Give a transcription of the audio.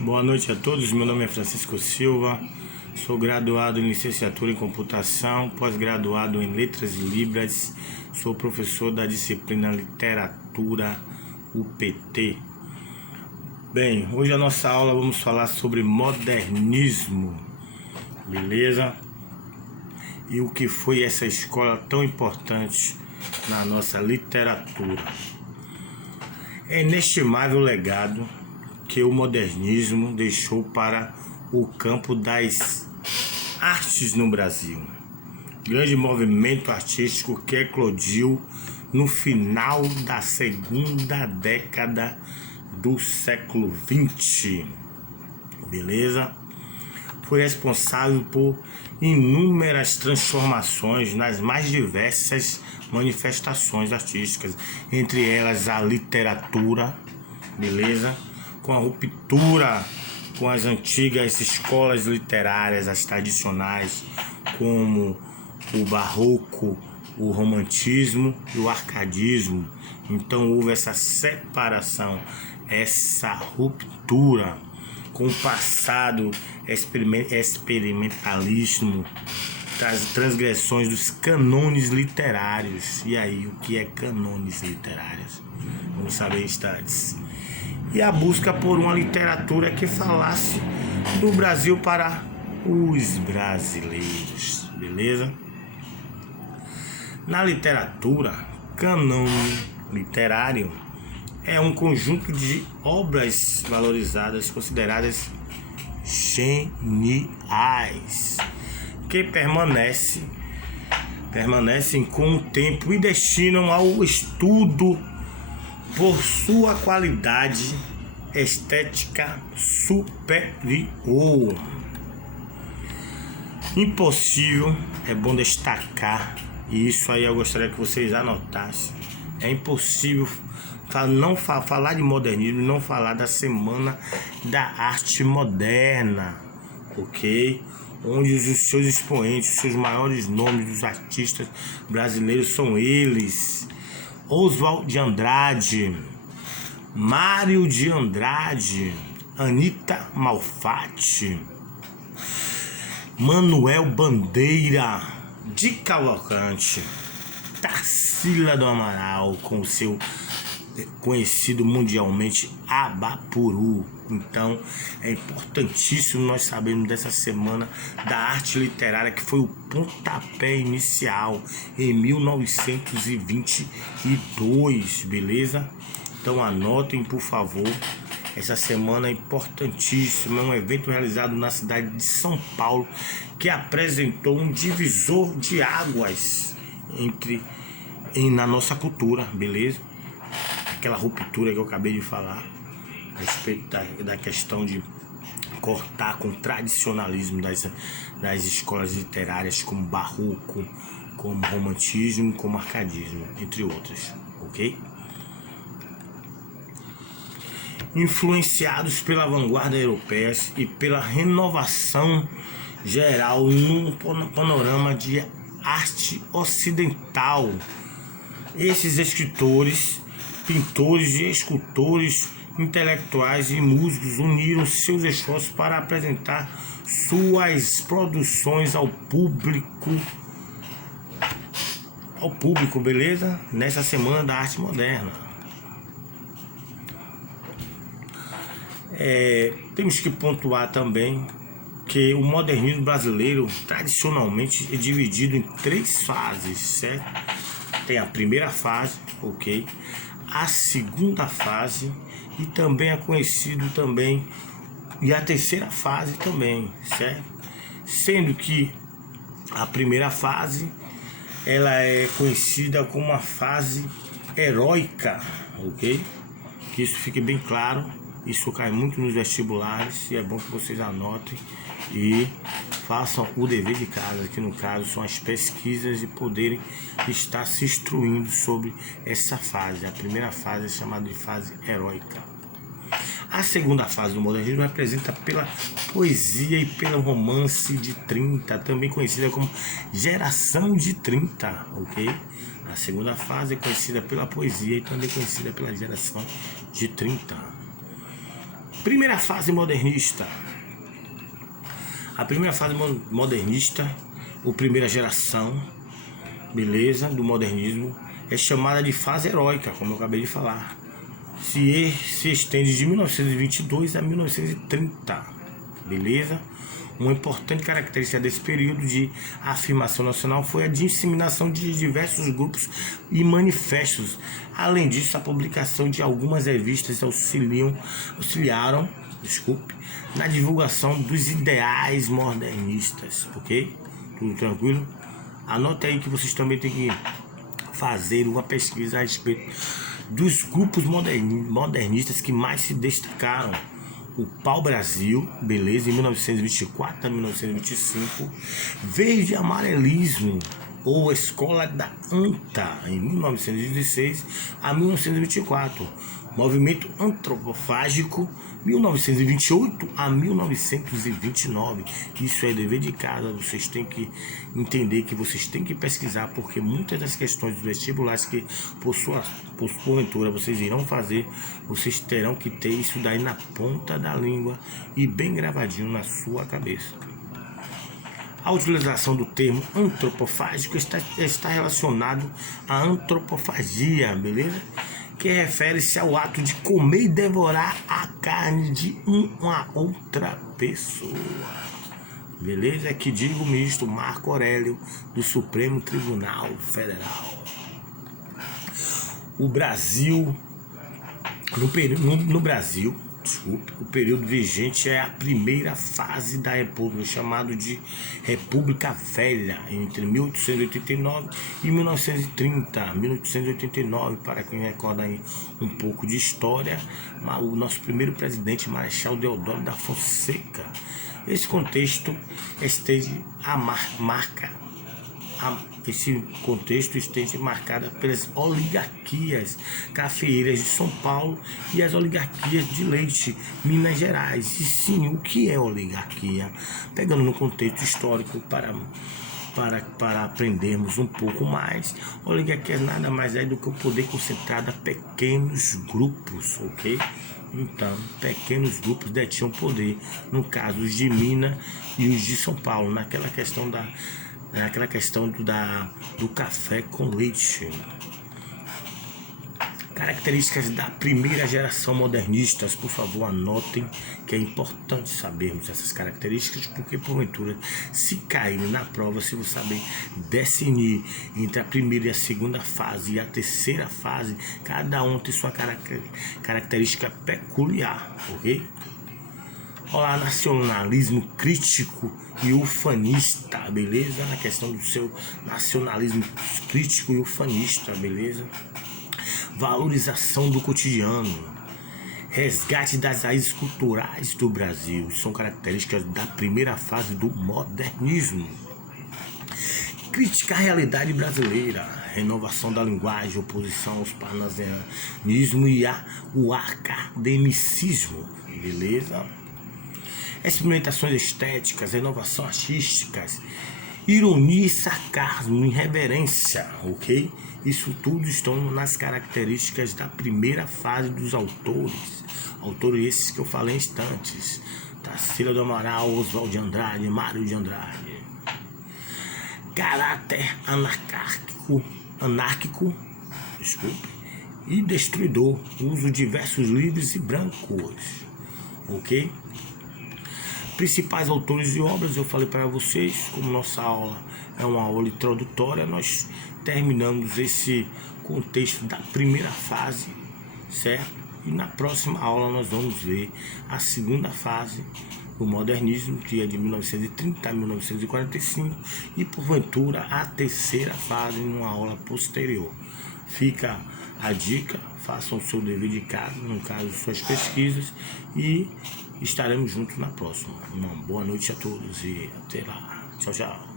Boa noite a todos, meu nome é Francisco Silva, sou graduado em licenciatura em computação, pós-graduado em letras e libras, sou professor da disciplina literatura UPT. Bem, hoje a nossa aula vamos falar sobre modernismo, beleza? E o que foi essa escola tão importante na nossa literatura. É inestimável o legado que o modernismo deixou para o campo das artes no Brasil. Grande movimento artístico que eclodiu no final da segunda década do século XX, beleza? Foi responsável por inúmeras transformações nas mais diversas manifestações artísticas, entre elas a literatura, beleza? Com a ruptura com as antigas escolas literárias, as tradicionais, como o barroco, o romantismo e o arcadismo. Então houve essa separação, essa ruptura com o passado experimentalismo, das transgressões dos cânones literários. E aí, o que é cânones literários? Vamos saber instantes. E a busca por uma literatura que falasse do Brasil para os brasileiros, beleza? Na literatura, cânone literário é um conjunto de obras valorizadas, consideradas geniais, que permanecem com o tempo e destinam ao estudo por sua qualidade estética superior. Impossível, é bom destacar, e isso aí eu gostaria que vocês anotassem, é impossível não falar de modernismo e não falar da Semana da Arte Moderna, ok? Onde os seus expoentes, os seus maiores nomes dos artistas brasileiros são eles: Oswald de Andrade, Mário de Andrade, Anita Malfatti, Manuel Bandeira de Cavalcante, Tarsila do Amaral com o seu conhecido mundialmente Abapuru. Então é importantíssimo nós sabermos dessa Semana da Arte Literária, que foi o pontapé inicial em 1922, beleza? Então anotem, por favor, essa semana é importantíssima, é um evento realizado na cidade de São Paulo, que apresentou um divisor de águas na nossa cultura, beleza? Aquela ruptura que eu acabei de falar a respeito da questão de cortar com o tradicionalismo das escolas literárias, como barroco, como romantismo, como arcadismo, entre outras, ok? Influenciados pela vanguarda europeia e pela renovação geral no panorama de arte ocidental, esses escritores, pintores e escultores, intelectuais e músicos uniram seus esforços para apresentar suas produções ao público, beleza? Nessa Semana da Arte Moderna. Temos que pontuar também que o modernismo brasileiro tradicionalmente é dividido em 3 fases, certo? Tem a primeira fase, ok? A segunda fase e também é conhecido também, e a terceira fase também, certo? Sendo que a primeira fase ela é conhecida como uma fase heróica, ok? Que isso fique bem claro, isso cai muito nos vestibulares e é bom que vocês anotem e façam o dever de casa, que no caso são as pesquisas, e poderem estar se instruindo sobre essa fase. A primeira fase é chamada de fase heróica. A segunda fase do modernismo representa pela poesia e pelo romance de 30, também conhecida como geração de 30, ok? A segunda fase é conhecida pela poesia e também conhecida pela geração de 30. Primeira fase modernista. A primeira fase modernista, ou primeira geração, beleza, do modernismo, é chamada de fase heróica, como eu acabei de falar. Se estende de 1922 a 1930, beleza? Uma importante característica desse período de afirmação nacional foi a disseminação de diversos grupos e manifestos. Além disso, a publicação de algumas revistas auxiliaram, na divulgação dos ideais modernistas, ok? Tudo tranquilo? Anote aí que vocês também têm que fazer uma pesquisa a respeito dos grupos modernistas que mais se destacaram. O Pau-Brasil, beleza, em 1924 a 1925. Verde Amarelismo, ou Escola da Anta, em 1916 a 1924. Movimento Antropofágico, 1928 a 1929. Isso é dever de casa, vocês têm que entender que vocês têm que pesquisar, porque muitas das questões dos vestibulares que por porventura vocês irão fazer, vocês terão que ter isso daí na ponta da língua e bem gravadinho na sua cabeça. A utilização do termo antropofágico está relacionado à antropofagia, beleza? Que refere-se ao ato de comer e devorar a carne de uma outra pessoa. Beleza? É que diga o ministro Marco Aurélio do Supremo Tribunal Federal. O Brasil, no Brasil, o período vigente é a primeira fase da República, chamado de República Velha, entre 1889 e 1930. 1889, para quem recorda aí um pouco de história, o nosso primeiro presidente, Marechal Deodoro da Fonseca. Esse contexto estende esse contexto estende marcada pelas oligarquias cafeeiras de São Paulo e as oligarquias de leite, Minas Gerais. E sim, o que é oligarquia? Pegando no contexto histórico para aprendermos um pouco mais, oligarquia nada mais é do que o poder concentrado a pequenos grupos, ok? Então, pequenos grupos detinham poder, no caso os de Minas e os de São Paulo, naquela questão do café com leite. Características da primeira geração modernistas, por favor, anotem, que é importante sabermos essas características, porque porventura, se caírem na prova, se você saber discernir entre a primeira e a segunda fase e a terceira fase, cada um tem sua característica peculiar, ok? Olá, nacionalismo crítico e ufanista, beleza? Na questão do seu nacionalismo crítico e ufanista, beleza? Valorização do cotidiano, resgate das raízes culturais do Brasil, são características da primeira fase do modernismo. Crítica à realidade brasileira, renovação da linguagem, oposição aos parnasianismo e ao academicismo, beleza? Experimentações estéticas, renovação artísticas, ironia e sarcasmo, irreverência, ok? Isso tudo estão nas características da primeira fase dos autores. Autores esses que eu falei instantes. Tarsila do Amaral, Oswald de Andrade, Mário de Andrade. Caráter anárquico, e destruidor. Uso diversos livros e brancos, ok? Principais autores e obras, eu falei para vocês, como nossa aula é uma aula introdutória, nós terminamos esse contexto da primeira fase, certo? E na próxima aula nós vamos ver a segunda fase do modernismo, que é de 1930 a 1945, e porventura a terceira fase numa aula posterior. Fica a dica, façam o seu dever de casa, no caso suas pesquisas, e estaremos juntos na próxima. Uma boa noite a todos e até lá. Tchau, tchau.